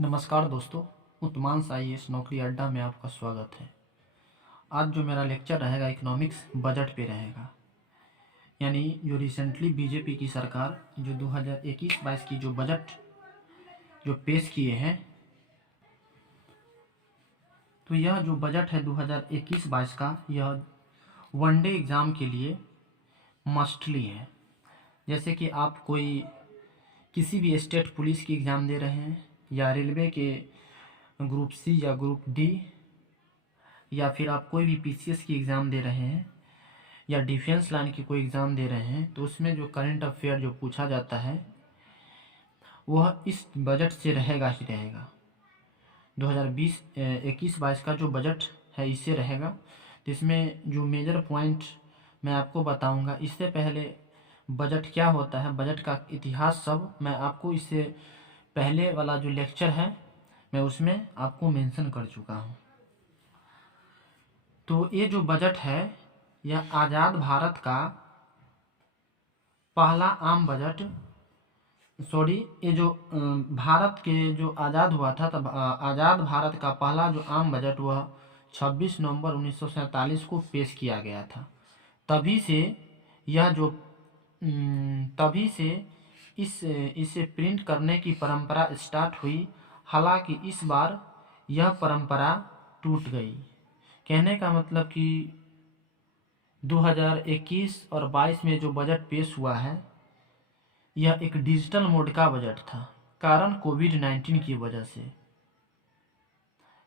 नमस्कार दोस्तों, उत्मांस आईएएस नौकरी अड्डा में आपका स्वागत है। आज जो मेरा लेक्चर रहेगा इकोनॉमिक्स बजट पे रहेगा, यानी जो रिसेंटली बीजेपी की सरकार जो 2021-22 की जो बजट जो पेश किए हैं, तो यह जो बजट है 2021-22 का, यह वनडे एग्ज़ाम के लिए मस्टली है। जैसे कि आप कोई किसी भी स्टेट पुलिस की एग्ज़ाम दे रहे हैं, या रेलवे के ग्रुप सी या ग्रुप डी, या फिर आप कोई भी पीसीएस की एग्ज़ाम दे रहे हैं, या डिफेंस लाइन की कोई एग्ज़ाम दे रहे हैं, तो उसमें जो करंट अफेयर जो पूछा जाता है वह इस बजट से रहेगा ही रहेगा। 2021-22 का जो बजट है इससे रहेगा। तो इसमें जो मेजर पॉइंट मैं आपको बताऊंगा, इससे पहले बजट क्या होता है, बजट का इतिहास सब मैं आपको इससे पहले वाला जो लेक्चर है मैं उसमें आपको मेंशन कर चुका हूँ। तो ये जो बजट है यह आज़ाद भारत का पहला आम बजट, ये जो भारत के जो आज़ाद हुआ था तब आज़ाद भारत का पहला जो आम बजट वह 26 नवंबर 1947 को पेश किया गया था। तभी से यह जो तभी से इसे प्रिंट करने की परंपरा स्टार्ट हुई। हालांकि इस बार यह परंपरा टूट गई। कहने का मतलब कि 2021 और 22 में जो बजट पेश हुआ है यह एक डिजिटल मोड का बजट था, कारण कोविड-19 की वजह से।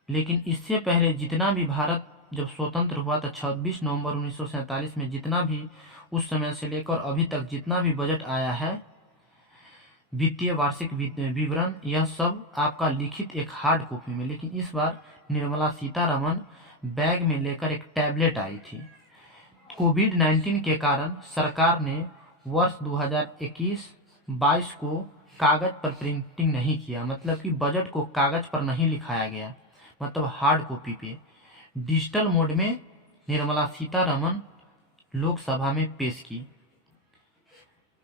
लेकिन इससे पहले जितना भी भारत जब स्वतंत्र हुआ था 26 नवंबर 1947 में, जितना भी उस समय से लेकर अभी तक जितना भी बजट आया है, वित्तीय वार्षिक विवरण, यह सब आपका लिखित एक हार्ड कॉपी में। लेकिन इस बार निर्मला सीतारमण बैग में लेकर एक टैबलेट आई थी। कोविड-19 के कारण सरकार ने वर्ष 2021-22 को कागज पर प्रिंटिंग नहीं किया, मतलब कि बजट को कागज पर नहीं लिखाया गया, मतलब हार्ड कॉपी पे। डिजिटल मोड में निर्मला सीतारमण लोकसभा में पेश की।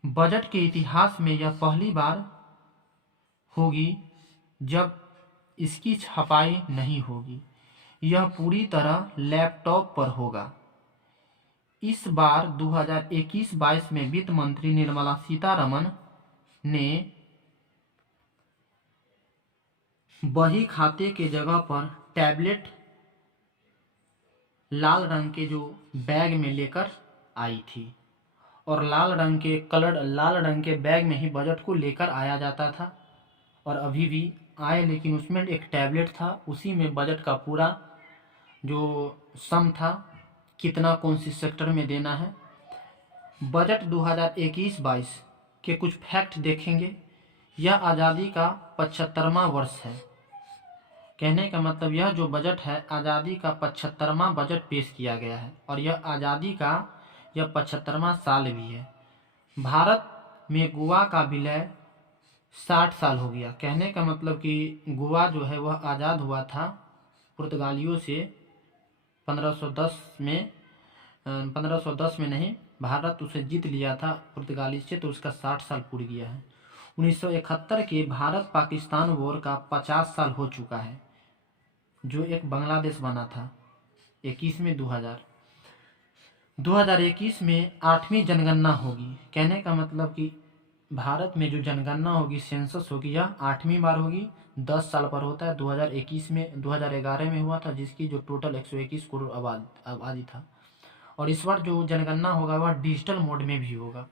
बजट के इतिहास में यह पहली बार होगी जब इसकी छपाई नहीं होगी, यह पूरी तरह लैपटॉप पर होगा। इस बार 2021-22 में वित्त मंत्री निर्मला सीतारमण ने बही खाते के जगह पर टैबलेट लाल रंग के जो बैग में लेकर आई थी, और लाल रंग के बैग में ही बजट को लेकर आया जाता था, और अभी भी आए। लेकिन उसमें एक टैबलेट था, उसी में बजट का पूरा जो सम था, कितना कौन सी सेक्टर में देना है। बजट 2021-22 के कुछ फैक्ट देखेंगे। यह आज़ादी का 75वां वर्ष है। कहने का मतलब यह जो बजट है आज़ादी का 75वां बजट पेश किया गया है, और यह आज़ादी का यह 75वां साल भी है। भारत में गोवा का विलय 60 साल हो गया। कहने का मतलब कि गोवा जो है वह आज़ाद हुआ था पुर्तगालियों से 1510 में नहीं, भारत उसे जीत लिया था पुर्तगाली से, तो उसका 60 साल पूरा गया है। 1971 के भारत पाकिस्तान वॉर का 50 साल हो चुका है, जो एक बांग्लादेश बना था 21 में 2021 में 8वीं जनगणना होगी। कहने का मतलब कि भारत में जो जनगणना होगी, सेंसस होगी, यह 8वीं बार होगी। 10 साल पर होता है। 2011 में हुआ था, जिसकी जो टोटल 121 करोड़ आबादी था। और इस बार जो जनगणना होगा वह डिजिटल मोड में भी होगा।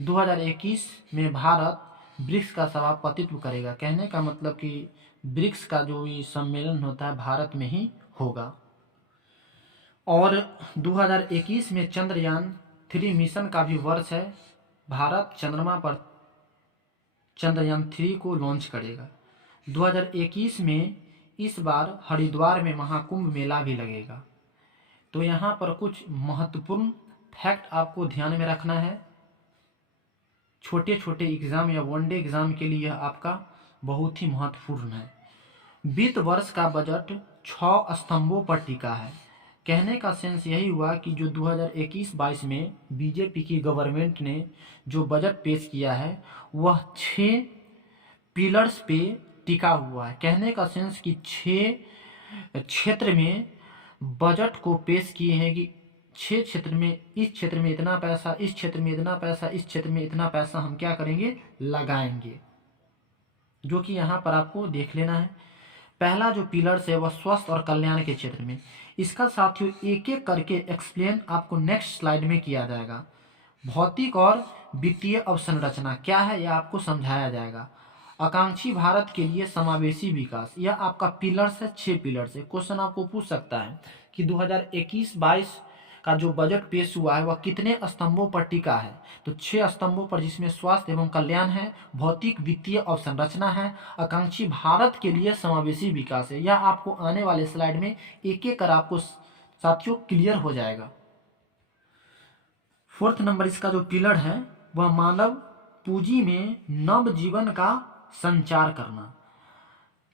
2021 में भारत ब्रिक्स का सभापतित्व करेगा। कहने का मतलब कि ब्रिक्स का जो भी सम्मेलन होता है भारत में ही होगा। और 2021 में चंद्रयान 3 मिशन का भी वर्ष है। भारत चंद्रमा पर चंद्रयान 3 को लॉन्च करेगा। 2021 में इस बार हरिद्वार में महाकुंभ मेला भी लगेगा। तो यहाँ पर कुछ महत्वपूर्ण फैक्ट आपको ध्यान में रखना है। छोटे छोटे एग्जाम या वनडे एग्जाम के लिए यह आपका बहुत ही महत्वपूर्ण है। वित्त वर्ष का बजट 6 स्तंभों पर टिका है। कहने का सेंस यही हुआ कि जो 2021-22 में बीजेपी की गवर्नमेंट ने जो बजट पेश किया है वह 6 पिलर्स पे टिका हुआ है। कहने का सेंस कि 6 क्षेत्र में बजट को पेश किए हैं कि 6 क्षेत्र में, इस क्षेत्र में इतना पैसा, इस क्षेत्र में इतना पैसा, इस क्षेत्र में इतना पैसा हम क्या करेंगे, लगाएंगे, जो कि यहाँ पर आपको देख लेना है। पहला जो पिलर्स है वह स्वास्थ्य और कल्याण के क्षेत्र में, इसका साथियों एक एक करके एक्सप्लेन आपको नेक्स्ट स्लाइड में किया जाएगा। भौतिक और वित्तीय अवसंरचना क्या है यह आपको समझाया जाएगा। आकांक्षी भारत के लिए समावेशी विकास, यह आपका पिलर्स है, 6 पिलर्स है। क्वेश्चन आपको पूछ सकता है कि 2021-22 का जो बजट पेश हुआ है वह कितने स्तंभों पर टिका है, तो 6 स्तंभों पर, जिसमें स्वास्थ्य एवं कल्याण है, भौतिक वित्तीय अवसंरचना है, आकांक्षी भारत के लिए समावेशी विकास है। यह आपको आने वाले स्लाइड में एक एक कर आपको साथियों क्लियर हो जाएगा। 4th नंबर इसका जो पिलर है वह मानव पूंजी में नव जीवन का संचार करना,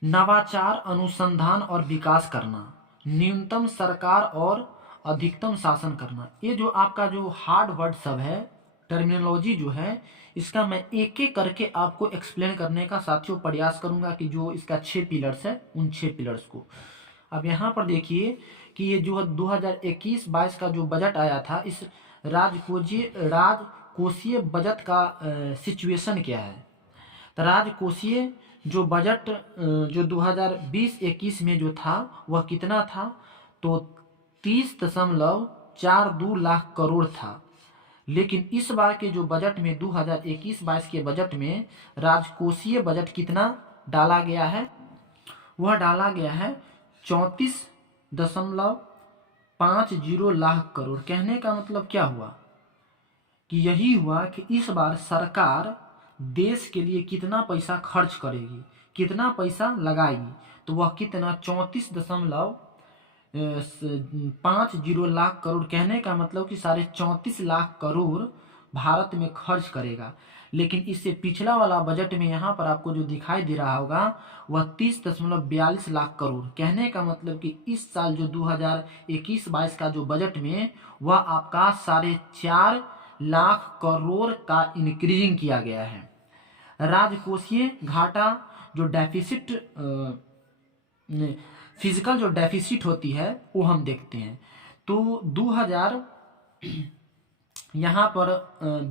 नवाचार, अनुसंधान और विकास करना, न्यूनतम सरकार और अधिकतम शासन करना। ये जो आपका जो हार्ड वर्ड सब है, टर्मिनोलॉजी जो है, इसका मैं एक एक करके आपको एक्सप्लेन करने का साथियों प्रयास करूंगा कि जो इसका 6 पिलर्स है उन 6 पिलर्स को। अब यहाँ पर देखिए कि ये जो 2021-22 का जो बजट आया था, इस राजकोषीय बजट का सिचुएशन क्या है। तो राजकोषीय जो बजट जो 2020-21 में जो था वह कितना था, तो 30.42 लाख करोड़ था। लेकिन इस बार के जो बजट में 2021-22 के बजट में राजकोषीय बजट कितना डाला गया है, वह डाला गया है 34.50 लाख करोड़। कहने का मतलब क्या हुआ कि यही हुआ कि इस बार सरकार देश के लिए कितना पैसा खर्च करेगी, कितना पैसा लगाएगी, तो वह कितना 34.50 लाख करोड़। कहने का मतलब कि 34.5 लाख करोड़ भारत में खर्च करेगा। लेकिन इससे पिछला वाला बजट में यहाँ पर आपको जो दिखाई दे रहा होगा वह 30.42 लाख करोड़। कहने का मतलब कि इस साल जो 2021-22 का जो बजट में वह आपका 4.5 लाख करोड़ का इंक्रीजिंग किया गया है। राजकोषीय घाटा जो डेफिसिट, फिजिकल जो डेफिसिट होती है वो हम देखते हैं। तो 2000 यहाँ पर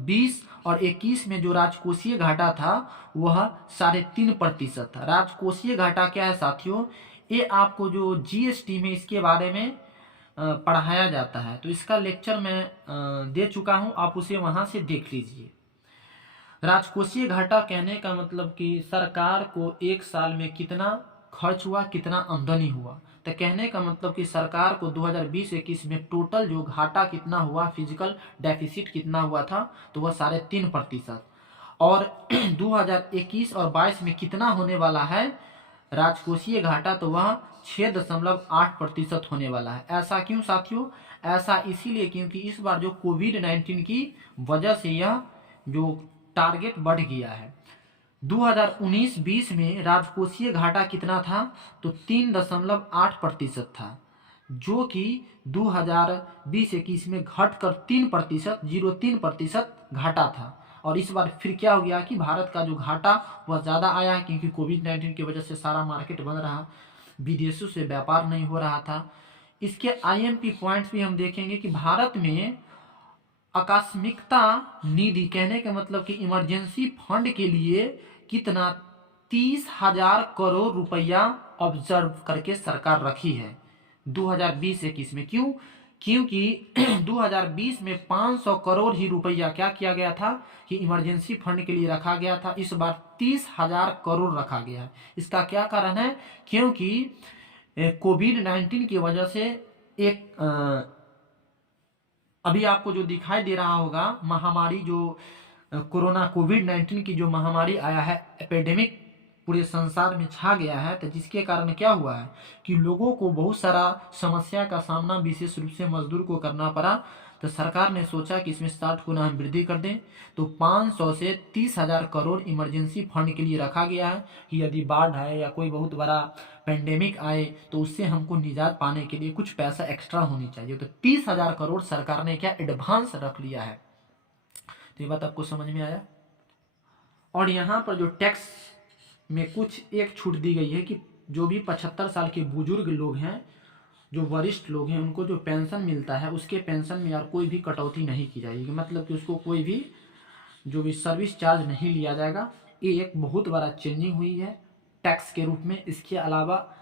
20 और 21 में जो राजकोषीय घाटा था वह 3.5% था। राजकोषीय घाटा क्या है साथियों, ये आपको जो जीएसटी में इसके बारे में पढ़ाया जाता है, तो इसका लेक्चर मैं दे चुका हूँ, आप उसे वहाँ से देख लीजिए। राजकोषीय घाटा कहने का मतलब कि सरकार को एक साल में कितना खर्च हुआ, कितना आमदनी हुआ। तो कहने का मतलब कि सरकार को 2020-21 में टोटल जो घाटा कितना हुआ, फिजिकल डेफिसिट कितना हुआ था, तो वह 3.5%। और 2021 और 22 में कितना होने वाला है राजकोषीय घाटा, तो वह 6.8% होने वाला है। ऐसा क्यों साथियों, ऐसा इसीलिए क्योंकि इस बार जो कोविड-19 की वजह से यह जो टारगेट बढ़ गया है। 2019-20 में राजकोषीय घाटा कितना था, तो 3.8% था, जो कि 2020-21 में घटकर 3.03% घाटा था। और इस बार फिर क्या हो गया कि भारत का जो घाटा वह ज़्यादा आया है, क्योंकि कोविड-19 की वजह से सारा मार्केट बंद रहा, विदेशों से व्यापार नहीं हो रहा था। इसके आईएमपी पॉइंट्स भी हम देखेंगे कि भारत में आकस्मिकता निधि, कहने का मतलब कि इमरजेंसी फंड के लिए कितना 30,000 करोड़ रुपया ऑब्जर्व करके सरकार रखी है 2020-21 में। क्यों, क्योंकि 2020 में 500 करोड़ ही रुपया क्या किया गया था कि इमरजेंसी फंड के लिए रखा गया था। इस बार 30,000 करोड़ रखा गया है। इसका क्या कारण है, क्योंकि कोविड-19 की वजह से एक अभी आपको जो दिखाई दे रहा होगा महामारी, जो कोरोना कोविड-19 की जो महामारी आया है, एपिडेमिक पूरे संसार में छा गया है, तो जिसके कारण क्या हुआ है कि लोगों को बहुत सारा समस्या का सामना विशेष रूप से मजदूर को करना पड़ा। तो सरकार ने सोचा कि इसमें 60 गुना हम वृद्धि कर दें, तो 500 से 30,000 करोड़ इमरजेंसी फंड के लिए रखा गया है कि यदि बाढ़ आए या कोई बहुत बड़ा पेंडेमिक आए तो उससे हमको निजात पाने के लिए कुछ पैसा एक्स्ट्रा होनी चाहिए। तो 30,000 करोड़ सरकार ने क्या एडवांस रख लिया है। तो ये बात आपको समझ में आया। और यहाँ पर जो टैक्स में कुछ एक छूट दी गई है कि जो भी 75 साल के बुजुर्ग लोग हैं, जो वरिष्ठ लोग हैं, उनको जो पेंशन मिलता है उसके पेंशन में यार कोई भी कटौती नहीं की जाएगी, मतलब कि उसको कोई भी जो भी सर्विस चार्ज नहीं लिया जाएगा। ये एक बहुत बड़ा चेंजिंग हुई है टैक्स के रूप में। इसके अलावा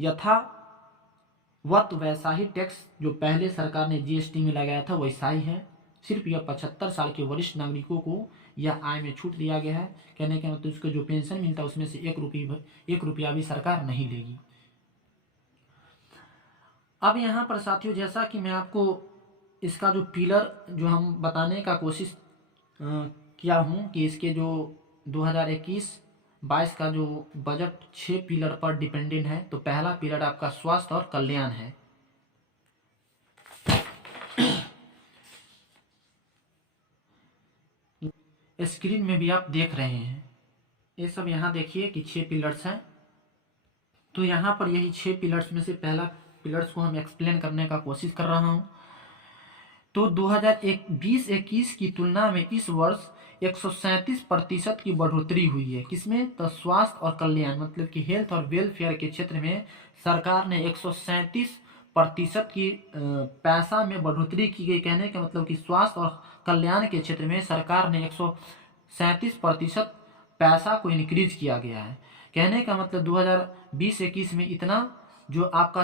यथावत वैसा ही टैक्स जो पहले सरकार ने जीएसटी में लगाया था वैसा ही है। सिर्फ यह 75 साल के वरिष्ठ नागरिकों को यह आय में छूट दिया गया है। कहने का मतलब उसको जो पेंशन मिलता है उसमें से 1 रुपया भी सरकार नहीं लेगी। अब यहाँ पर साथियों, जैसा कि मैं आपको इसका जो पिलर जो हम बताने का कोशिश किया हूँ कि इसके जो 2021-22 का जो बजट 6 पिलर पर डिपेंडेंट है। तो पहला पिलर आपका स्वास्थ्य और कल्याण है। स्क्रीन में भी आप देख रहे हैं, ये सब यहाँ देखिए कि 6 पिलर्स हैं। तो यहाँ पर यही 6 पिलर्स में से पहला पिलर्स को हम एक्सप्लेन करने का कोशिश कर रहा हूँ। तो 2020-21 की तुलना में इस वर्ष 137% की बढ़ोतरी हुई है। किसमें? तो स्वास्थ्य और कल्याण, मतलब कि हेल्थ और वेलफेयर के क्षेत्र में सरकार ने 137% की पैसा में बढ़ोतरी की गई। कहने का मतलब कि स्वास्थ्य और कल्याण के क्षेत्र में सरकार ने 137% पैसा को इंक्रीज किया गया है। कहने का मतलब 2020-21 में इतना जो आपका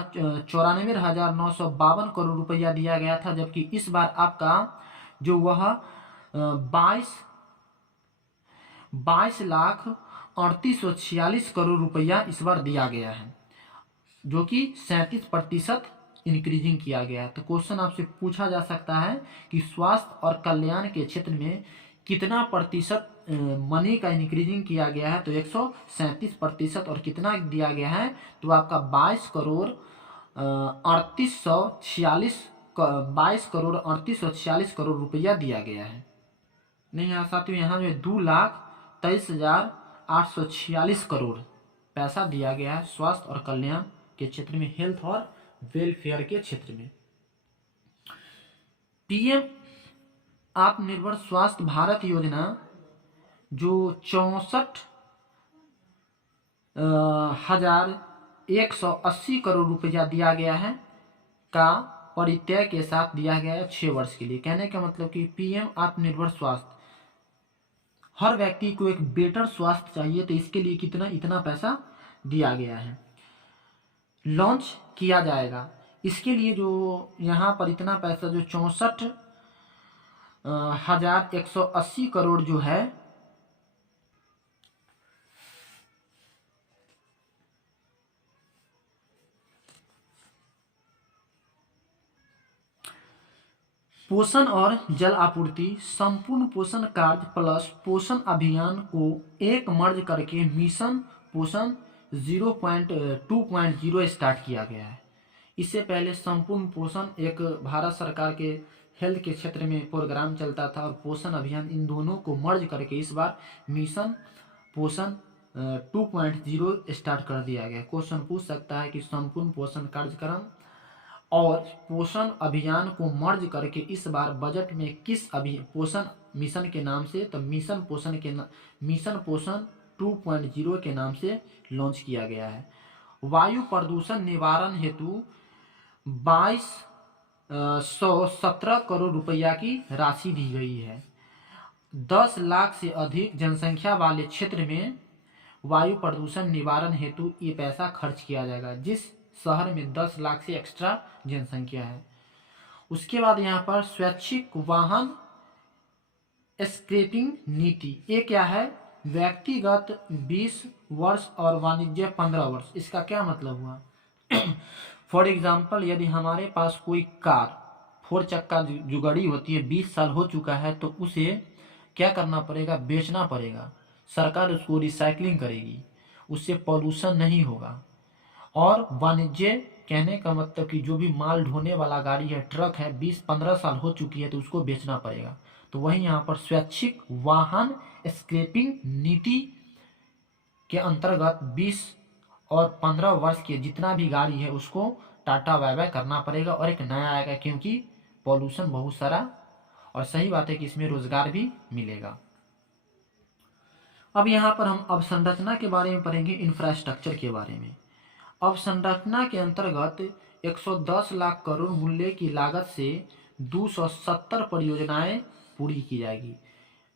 94,952 करोड़ रुपया दिया गया था, जबकि इस बार आपका जो वह 22,38,46 करोड़ रुपया इस बार दिया गया है, जो कि 37% इंक्रीजिंग किया गया है। तो क्वेश्चन आपसे पूछा जा सकता है कि स्वास्थ्य और कल्याण के क्षेत्र में कितना प्रतिशत मनी का इंक्रीजिंग किया गया है? तो 137%। और कितना दिया गया है? तो आपका 22 करोड़ 3846 करोड़ रुपया दिया गया है। नहीं यहाँ साथियों, यहाँ जो है 2,23,846 करोड़ पैसा दिया गया है स्वास्थ्य और कल्याण के क्षेत्र में, हेल्थ और वेलफेयर के क्षेत्र में। पीएम आत्मनिर्भर स्वास्थ्य भारत योजना जो 64,180 करोड़ रुपया दिया गया है का परित्यय के साथ दिया गया है 6 वर्ष के लिए। कहने का मतलब कि पीएम आत्मनिर्भर स्वास्थ्य, हर व्यक्ति को एक बेटर स्वास्थ्य चाहिए, तो इसके लिए कितना इतना पैसा दिया गया है, लॉन्च किया जाएगा। इसके लिए जो यहाँ पर इतना पैसा जो 64,180 करोड़ जो है पोषण और जल आपूर्ति, संपूर्ण पोषण कार्य प्लस पोषण अभियान को एक मर्ज करके मिशन पोषण 0.2.0 स्टार्ट किया गया है। इससे पहले संपूर्ण पोषण एक भारत सरकार के हेल्थ के क्षेत्र में प्रोग्राम चलता था, और पोषण अभियान, इन दोनों को मर्ज करके इस बार मिशन पोषण 2.0 स्टार्ट कर दिया गया। क्वेश्चन पूछ सकता है कि संपूर्ण पोषण कार्यक्रम और पोषण अभियान को मर्ज करके इस बार बजट में किस पोषण मिशन के नाम से, तो मिशन पोषण 2.0 के नाम से लॉन्च किया गया है। वायु प्रदूषण निवारण हेतु 2217 करोड़ रुपया की राशि दी गई है। 10 लाख से अधिक जनसंख्या वाले क्षेत्र में वायु प्रदूषण निवारण हेतु ये पैसा खर्च किया जाएगा, जिस शहर में 10 लाख से एक्स्ट्रा जनसंख्या है। उसके बाद यहाँ पर स्वैच्छिक वाहन स्क्रैपिंग नीति, ये क्या है? व्यक्तिगत 20 वर्ष और वाणिज्य 15 वर्ष। इसका क्या मतलब हुआ? फॉर एग्जाम्पल, यदि हमारे पास कोई कार 4 चक्का जो गाड़ी होती है 20 साल हो चुका है, तो उसे क्या करना पड़ेगा? बेचना पड़ेगा। सरकार उसको रिसाइकलिंग करेगी, उससे पॉल्यूशन नहीं होगा। और वाणिज्य कहने का मतलब कि जो भी माल ढोने वाला गाड़ी है, ट्रक है, 20-15 साल हो चुकी है, तो उसको बेचना पड़ेगा। तो वही यहाँ पर स्वैच्छिक वाहन स्क्रैपिंग नीति के अंतर्गत 20 और 15 वर्ष के जितना भी गाड़ी है उसको टाटा बाय बाय करना पड़ेगा और एक नया आएगा, क्योंकि पॉल्यूशन बहुत सारा, और सही बात है कि इसमें रोजगार भी मिलेगा। अब यहाँ पर हम अवसंरचना के बारे में पढ़ेंगे, इंफ्रास्ट्रक्चर के बारे में। अवसंरचना के अंतर्गत 110 लाख करोड़ मूल्य की लागत से 270 परियोजनाएं पूरी की जाएगी।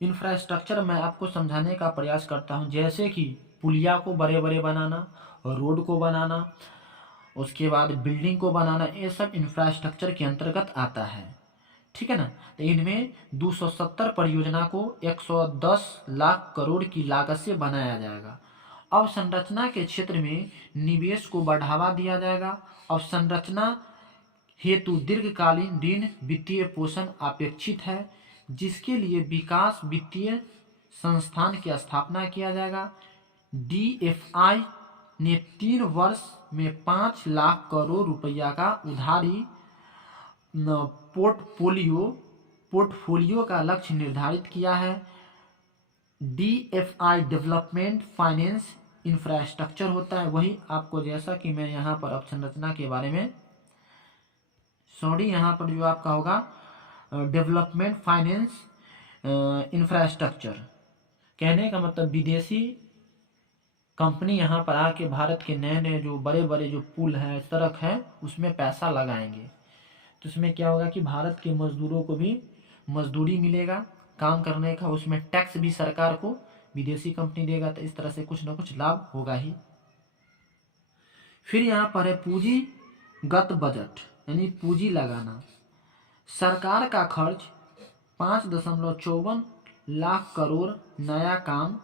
इंफ्रास्ट्रक्चर मैं आपको समझाने का प्रयास करता हूं, जैसे कि पुलिया को बड़े बड़े बनाना, रोड को बनाना, उसके बाद बिल्डिंग को बनाना, ये सब इंफ्रास्ट्रक्चर के अंतर्गत आता है। ठीक है ना। तो इनमें 270 परियोजना को 110 लाख करोड़ की लागत से बनाया जाएगा। अवसंरचना के क्षेत्र में निवेश को बढ़ावा दिया जाएगा। अवसंरचना हेतु दीर्घकालीन ऋण वित्तीय पोषण अपेक्षित है, जिसके लिए विकास वित्तीय संस्थान की स्थापना किया जाएगा। DFI ने 3 वर्ष में 5 लाख करोड़ रुपया का उधारी पोर्टफोलियो का लक्ष्य निर्धारित किया है। DFI डेवलपमेंट फाइनेंस इंफ्रास्ट्रक्चर होता है। वही आपको, जैसा कि मैं यहाँ पर अवसंरचना के बारे में, यहाँ पर जो आपका होगा डेवलपमेंट फाइनेंस इंफ्रास्ट्रक्चर, कहने का मतलब विदेशी कंपनी यहाँ पर आके भारत के नए नए जो बड़े बड़े जो पुल हैं, सड़क है, उसमें पैसा लगाएंगे। तो उसमें क्या होगा कि भारत के मजदूरों को भी मजदूरी मिलेगा काम करने का, उसमें टैक्स भी सरकार को विदेशी कंपनी देगा। तो इस तरह से कुछ ना कुछ लाभ होगा ही। फिर यहाँ पर है पूंजीगत बजट, यानी पूंजी लगाना। सरकार का खर्च 5.54 लाख करोड़ नया काम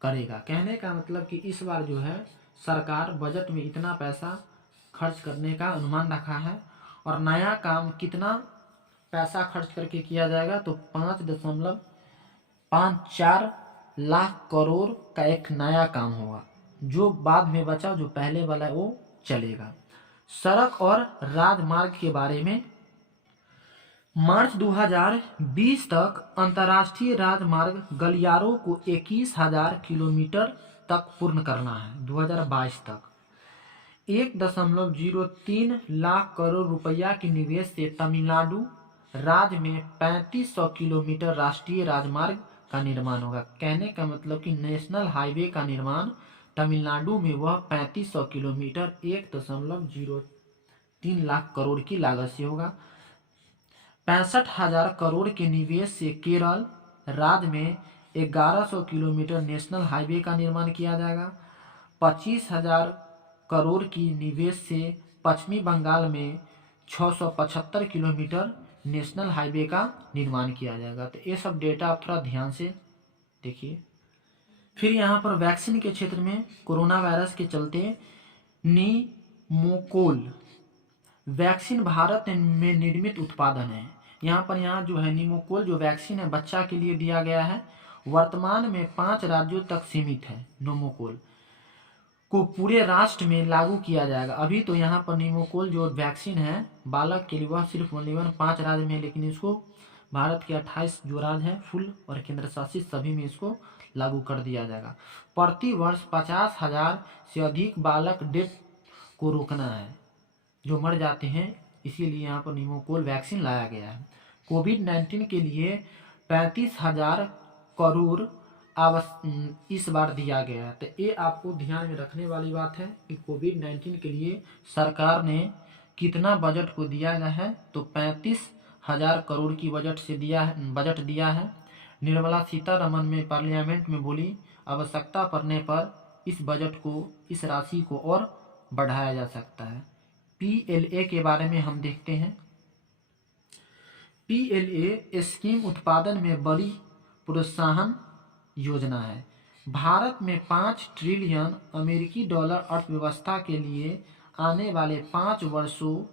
करेगा। कहने का मतलब कि इस बार जो है सरकार बजट में इतना पैसा खर्च करने का अनुमान रखा है। और नया काम कितना पैसा खर्च करके किया जाएगा, तो 5.54 लाख करोड़ का एक नया काम होगा। जो बाद में बचा, जो पहले वाला है, वो चलेगा। सड़क और राजमार्ग के बारे में, मार्च 2020 तक अंतर्राष्ट्रीय राजमार्ग गलियारों को 21,000 किलोमीटर तक पूर्ण करना है। 2022 तक 1.03 लाख करोड़ रुपया के निवेश से तमिलनाडु राज्य में 3500 किलोमीटर राष्ट्रीय राजमार्ग का निर्माण होगा। कहने का मतलब कि नेशनल हाईवे का निर्माण तमिलनाडु में वह 3500 किलोमीटर 1.03 लाख करोड़ की लागत से होगा। 65,000 करोड़ के निवेश से केरल राज्य में 1100 किलोमीटर नेशनल हाईवे का निर्माण किया जाएगा। 25,000 करोड़ की निवेश से पश्चिमी बंगाल में 675 किलोमीटर नेशनल हाईवे का निर्माण किया जाएगा। तो ये सब डेटा आप थोड़ा ध्यान से देखिए। फिर यहाँ पर वैक्सीन के क्षेत्र में कोरोना वायरस के चलते नीमोकोल वैक्सीन भारत में निर्मित उत्पादन है। यहाँ जो है नीमोकोल जो वैक्सीन है बच्चा के लिए दिया गया है। वर्तमान में 5 राज्यों तक सीमित है। नीमोकोल को पूरे राष्ट्र में लागू किया जाएगा। अभी तो यहाँ पर नीमोकोल जो वैक्सीन है बालक के लिए, वह सिर्फ ओनली 5 राज्य में, लेकिन इसको भारत के 28 जो राज्य है फुल और केंद्र शासित सभी में इसको लागू कर दिया जाएगा। प्रति वर्ष 50,000 से अधिक बालक डेथ को रोकना है, जो मर जाते हैं, इसीलिए यहाँ पर नीमोकोल वैक्सीन लाया गया है। कोविड-19 के लिए 35,000 करोड़ इस बार दिया गया है। तो ये आपको ध्यान में रखने वाली बात है कि कोविड-19 के लिए सरकार ने कितना बजट को दिया गया है, तो 35,000 करोड़ की बजट दिया है। निर्मला सीतारमन में पार्लियामेंट में बोली, आवश्यकता पड़ने पर इस बजट को, इस राशि को और बढ़ाया जा सकता है। PLA के बारे में हम देखते हैं। PLA स्कीम उत्पादन में बड़ी प्रोत्साहन योजना है। भारत में 5 ट्रिलियन अमेरिकी डॉलर अर्थव्यवस्था के लिए आने वाले 5 वर्षों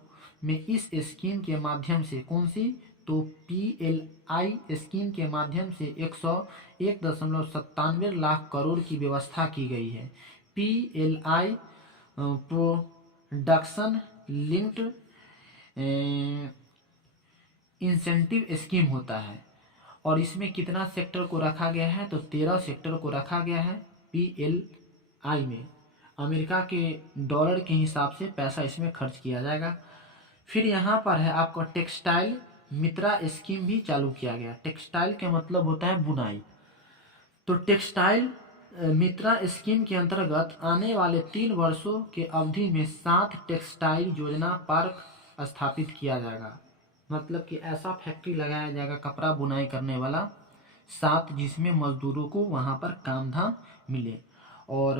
में इस स्कीम के माध्यम से, कौन सी, तो PLI स्कीम के माध्यम से 101.97 लाख करोड़ की व्यवस्था की गई है। PLI production linked incentive scheme होता है। और इसमें कितना सेक्टर को रखा गया है, तो 13 सेक्टर को रखा गया है PLI में। अमेरिका के डॉलर के हिसाब से पैसा इसमें खर्च किया जाएगा। फिर यहाँ पर है आपका टेक्सटाइल मित्रा स्कीम भी चालू किया गया। टेक्सटाइल का मतलब होता है बुनाई। तो टेक्सटाइल मित्रा स्कीम के अंतर्गत आने वाले 3 वर्षों के अवधि में 7 टेक्सटाइल योजना पार्क स्थापित किया जाएगा। मतलब कि ऐसा फैक्ट्री लगाया जाएगा कपड़ा बुनाई करने वाला 7, जिसमें मजदूरों को वहाँ पर काम धाम मिले और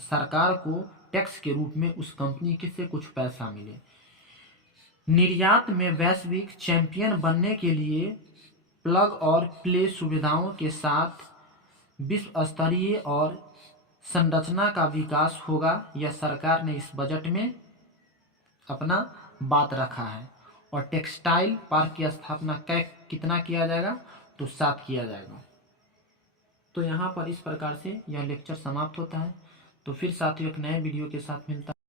सरकार को टैक्स के रूप में उस कंपनी के से कुछ पैसा मिले। निर्यात में वैश्विक चैंपियन बनने के लिए प्लग और प्ले सुविधाओं के साथ विश्व स्तरीय और संरचना का विकास होगा। यह सरकार ने इस बजट में अपना बात रखा है। और टेक्सटाइल पार्क की स्थापना कितना किया जाएगा, तो 7 किया जाएगा। तो यहाँ पर इस प्रकार से यह लेक्चर समाप्त होता है। तो फिर साथियों एक नए वीडियो के साथ मिलता है।